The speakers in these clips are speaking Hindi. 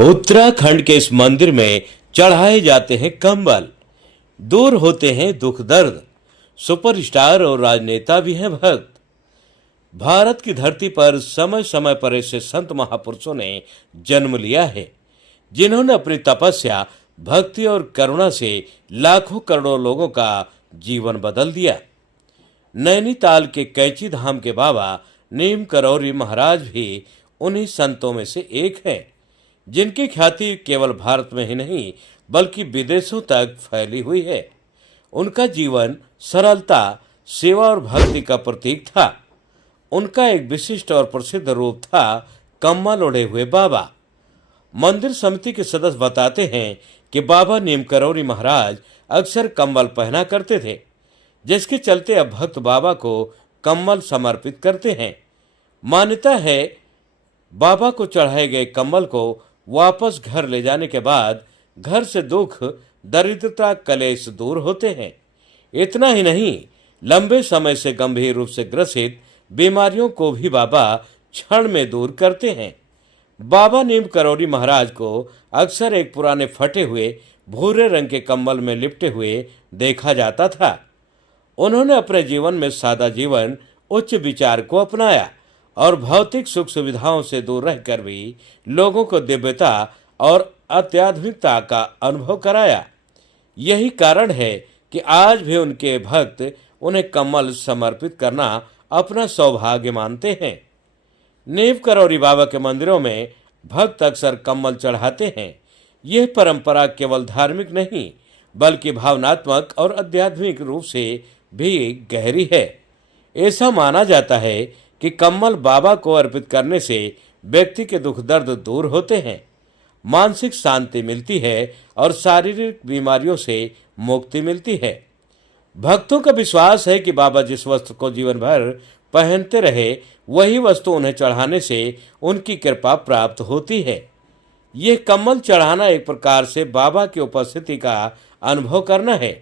उत्तराखंड के इस मंदिर में चढ़ाए जाते हैं कंबल, दूर होते हैं दुख दर्द। सुपरस्टार और राजनेता भी हैं भक्त। भारत की धरती पर समय समय पर ऐसे संत महापुरुषों ने जन्म लिया है जिन्होंने अपनी तपस्या, भक्ति और करुणा से लाखों करोड़ों लोगों का जीवन बदल दिया। नैनीताल के कैंची धाम के बाबा नीम करौरी महाराज भी उन्हीं संतों में से एक हैं, जिनकी ख्याति केवल भारत में ही नहीं बल्कि विदेशों तक फैली हुई है। उनका जीवन सरलता, सेवा और भक्ति का प्रतीक था। उनका एक विशिष्ट और प्रसिद्ध रूप था कम्बल ओढ़े हुए बाबा। मंदिर समिति के सदस्य बताते हैं कि बाबा नीम करौरी महाराज अक्सर कम्बल पहना करते थे, जिसके चलते अब भक्त बाबा को कम्बल समर्पित करते हैं। मान्यता है बाबा को चढ़ाए गए कम्बल को वापस घर ले जाने के बाद घर से दुख, दरिद्रता, कलेश दूर होते हैं। इतना ही नहीं, लंबे समय से गंभीर रूप से ग्रसित बीमारियों को भी बाबा क्षण में दूर करते हैं। बाबा नीम करौरी महाराज को अक्सर एक पुराने फटे हुए भूरे रंग के कंबल में लिपटे हुए देखा जाता था। उन्होंने अपने जीवन में सादा जीवन, उच्च विचार को अपनाया और भौतिक सुख सुविधाओं से दूर रहकर भी लोगों को दिव्यता और आध्यात्मिकता का अनुभव कराया। यही कारण है कि आज भी उनके भक्त उन्हें कम्बल समर्पित करना अपना सौभाग्य मानते हैं। नीम करौरी बाबा के मंदिरों में भक्त अक्सर कम्बल चढ़ाते हैं। यह परंपरा केवल धार्मिक नहीं बल्कि भावनात्मक और आध्यात्मिक रूप से भी गहरी है। ऐसा माना जाता है कि कम्बल बाबा को अर्पित करने से व्यक्ति के दुख दर्द दूर होते हैं, मानसिक शांति मिलती है और शारीरिक बीमारियों से मुक्ति मिलती है। भक्तों का विश्वास है कि बाबा जिस वस्त्र को जीवन भर पहनते रहे, वही वस्तु उन्हें चढ़ाने से उनकी कृपा प्राप्त होती है। ये कम्बल चढ़ाना एक प्रकार से बाबा की उपस्थिति का अनुभव करना है।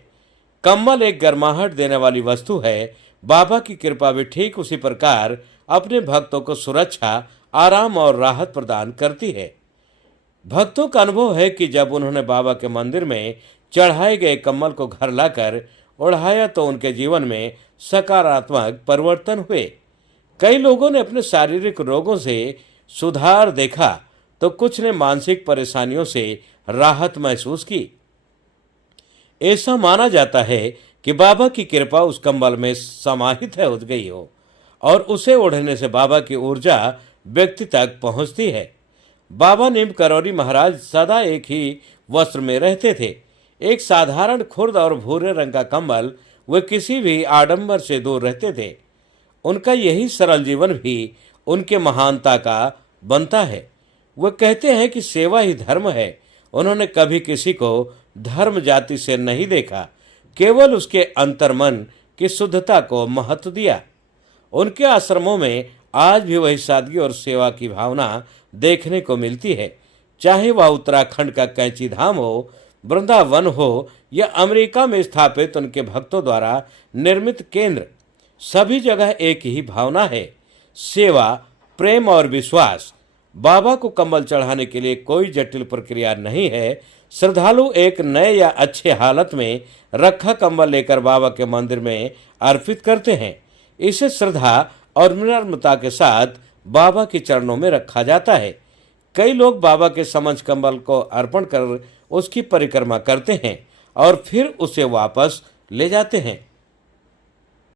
कम्बल एक गर्माहट देने वाली वस्तु है। बाबा की कृपा भी ठीक उसी प्रकार अपने भक्तों को सुरक्षा, आराम और राहत प्रदान करती है। भक्तों का अनुभव है कि जब उन्होंने बाबा के मंदिर में चढ़ाए गए कम्बल को घर लाकर ओढ़ाया तो उनके जीवन में सकारात्मक परिवर्तन हुए। कई लोगों ने अपने शारीरिक रोगों से सुधार देखा तो कुछ ने मानसिक परेशानियों से राहत महसूस की। ऐसा माना जाता है कि बाबा की कृपा उस कंबल में समाहित हो गई हो और उसे ओढ़ने से बाबा की ऊर्जा व्यक्ति तक पहुंचती है। बाबा नीम करौरी महाराज सदा एक ही वस्त्र में रहते थे, एक साधारण खुर्द और भूरे रंग का कंबल। वे किसी भी आडंबर से दूर रहते थे। उनका यही सरल जीवन भी उनके महानता का बनता है। वे कहते हैं कि सेवा ही धर्म है। उन्होंने कभी किसी को धर्म जाति से नहीं देखा, केवल उसके अंतर्मन की शुद्धता को महत्व दिया। उनके आश्रमों में आज भी वही सादगी और सेवा की भावना देखने को मिलती है। चाहे वह उत्तराखंड का कैंची धाम हो, वृंदावन हो या अमेरिका में स्थापित उनके भक्तों द्वारा निर्मित केंद्र, सभी जगह एक ही भावना है, सेवा, प्रेम और विश्वास। बाबा को कम्बल चढ़ाने के लिए कोई जटिल प्रक्रिया नहीं है। श्रद्धालु एक नए या अच्छे हालत में रखा कंबल लेकर बाबा के मंदिर में अर्पित करते हैं। इसे श्रद्धा और विनम्रता के साथ बाबा के चरणों में रखा जाता है। कई लोग बाबा के समक्ष कंबल को अर्पण कर उसकी परिक्रमा करते हैं और फिर उसे वापस ले जाते हैं।